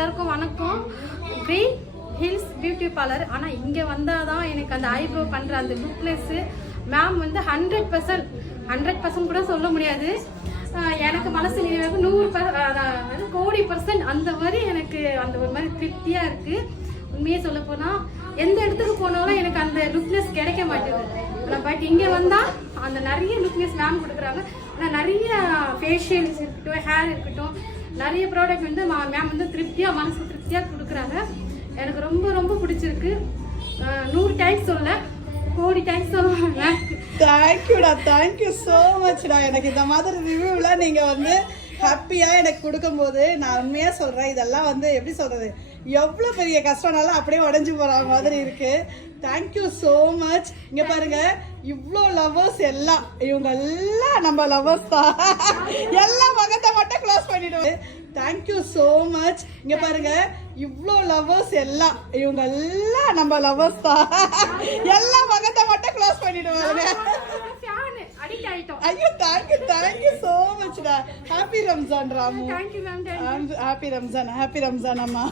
எல்லாருக்கும் வணக்கம். Green hills beauty parlour. ஆனால் இங்கே வந்தால் தான் எனக்கு அந்த ஐப்ரோ பண்ணுற அந்த லுக்னஸ் மேம் வந்து 100% கூட சொல்ல முடியாது. எனக்கு மனசு நிறைவேறும் 100 கோடி % அந்த மாதிரி எனக்கு அந்த ஒரு மாதிரி திருப்தியாக இருக்குது. உண்மையே சொல்ல போனால் எந்த இடத்துக்கு போனாலும் எனக்கு அந்த லுக்னஸ் கிடைக்க மாட்டேங்குது. பட் இங்கே வந்தால் அந்த நிறைய லுக்னஸ் மேம் கொடுக்குறாங்க. ஆனால் நிறைய ஃபேஷியல்ஸ் இருக்கட்டும், ஹேர் இருக்கட்டும், நிறைய ப்ராடக்ட் வந்து மேம் வந்து திருப்தியாக மனசு திருப்தியாக கொடுக்குறாங்க. எனக்கு ரொம்ப ரொம்ப பிடிச்சிருக்கு. 100 டைம்ஸ் சொல்ல, கோடி டைம்ஸ் சொல்லுவாங்க. தேங்க்யூடா, தேங்க்யூ ஸோ மச்டா. எனக்கு இந்த மாதிரி ரிவ்யூலாம் நீங்கள் வந்து ஹாப்பியாக எனக்கு கொடுக்கும்போது நான் உண்மையாக சொல்கிறேன். இதெல்லாம் வந்து எப்படி சொல்கிறது, எவ்வளோ பெரிய கஷ்டம்னாலும் அப்படியே உடஞ்சி போகிற மாதிரி இருக்குது. Thank you so much. இங்கே பாருங்கள், இவ்வளோ லவ்வர்ஸ் எல்லாம் இவங்க எல்லாம் நம்ம லவ்வர்ஸ் தான். எல்லா முகத்தை மட்டும் க்ளோஸ் பண்ணிவிடுவேன். Thank you so much. இங்கே பாருங்கள், இவ்வளோ லவ்வர்ஸ் எல்லாம் இவங்க எல்லாம் நம்ம லவ்வர்ஸ் தான். எல்லா முகத்தை மட்டும் க்ளோஸ் பண்ணிவிடுவாங்க. ஐயோ, தேங்க்யூ ஸோ மச்டா. Happy Ramzan Ramu. Thank you ma'am. Happy Ramzan அம்மா.